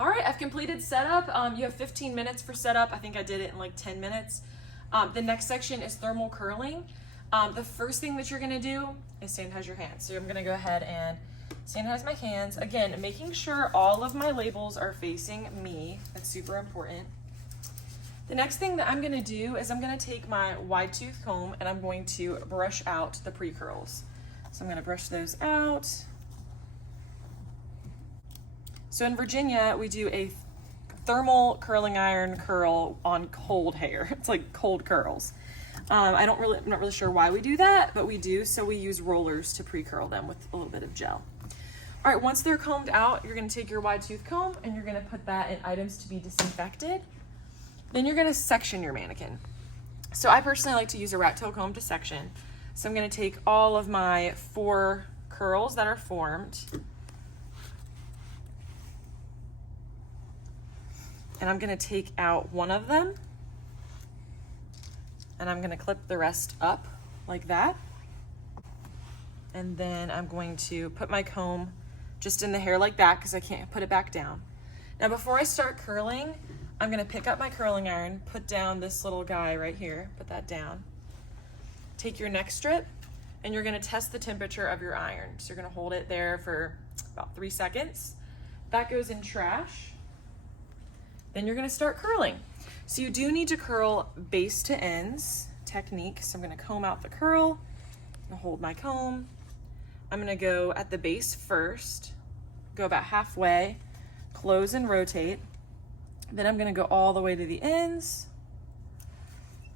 All right, I've completed setup. You have 15 minutes for setup. I think I did it in like 10 minutes. The next section is thermal curling. The first thing that you're gonna do is sanitize your hands. So I'm gonna go ahead and sanitize my hands. Again, making sure all of my labels are facing me. That's super important. The next thing that I'm gonna do is I'm gonna take my wide tooth comb and I'm going to brush out the pre-curls. So I'm gonna brush those out. So in Virginia, we do a thermal curling iron curl on cold hair. It's like cold curls. I'm not really sure why we do that, but we do. So we use rollers to pre-curl them with a little bit of gel. All right, once they're combed out, you're gonna take your wide tooth comb and you're gonna put that in items to be disinfected. Then you're gonna section your mannequin. So I personally like to use a rat tail comb to section. So I'm gonna take all of my 4 curls that are formed, and I'm gonna take out one of them, and I'm gonna clip the rest up like that. And then I'm going to put my comb just in the hair like that because I can't put it back down. Now before I start curling, I'm gonna pick up my curling iron, put down this little guy right here, put that down. Take your neck strip, and you're gonna test the temperature of your iron. So you're gonna hold it there for about 3 seconds. That goes in trash. Then you're gonna start curling. So you do need to curl base to ends technique. So I'm gonna comb out the curl, I'm gonna hold my comb. I'm gonna go at the base first, go about halfway, close and rotate. Then I'm gonna go all the way to the ends,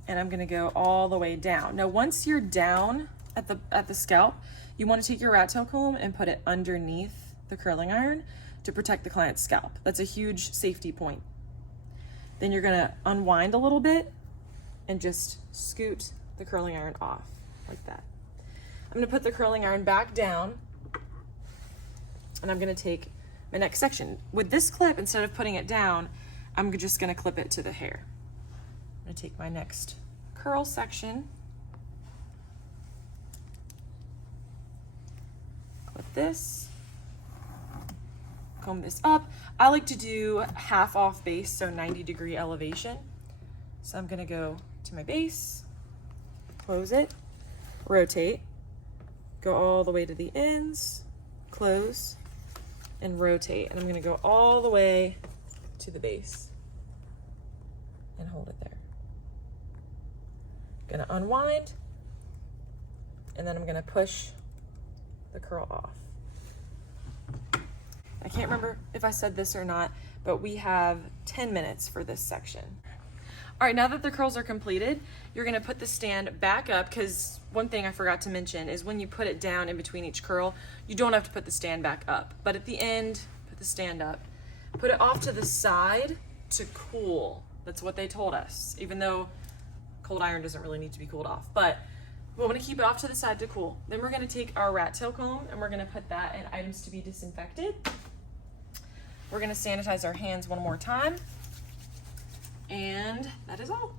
and I'm gonna go all the way down. Now, once you're down at the scalp, you wanna take your rat tail comb and put it underneath the curling iron to protect the client's scalp. That's a huge safety point. Then you're gonna unwind a little bit and just scoot the curling iron off like that. I'm gonna put the curling iron back down, and I'm gonna take my next section. With this clip, instead of putting it down, I'm just gonna clip it to the hair. I'm gonna take my next curl section, clip this, comb this up. I like to do half off base, so 90-degree elevation. So I'm gonna go to my base, close it, rotate, go all the way to the ends, close, and rotate. And I'm gonna go all the way to the base and hold it there. Gonna unwind, and then I'm gonna push the curl off. I can't remember if I said this or not, but we have 10 minutes for this section. All right, now that the curls are completed, you're gonna put the stand back up, because one thing I forgot to mention is when you put it down in between each curl, you don't have to put the stand back up. But at the end, put the stand up. Put it off to the side to cool. That's what they told us, even though cold iron doesn't really need to be cooled off. But we want to keep it off to the side to cool. Then we're gonna take our rat tail comb and we're gonna put that in items to be disinfected. We're gonna sanitize our hands one more time. And that is all.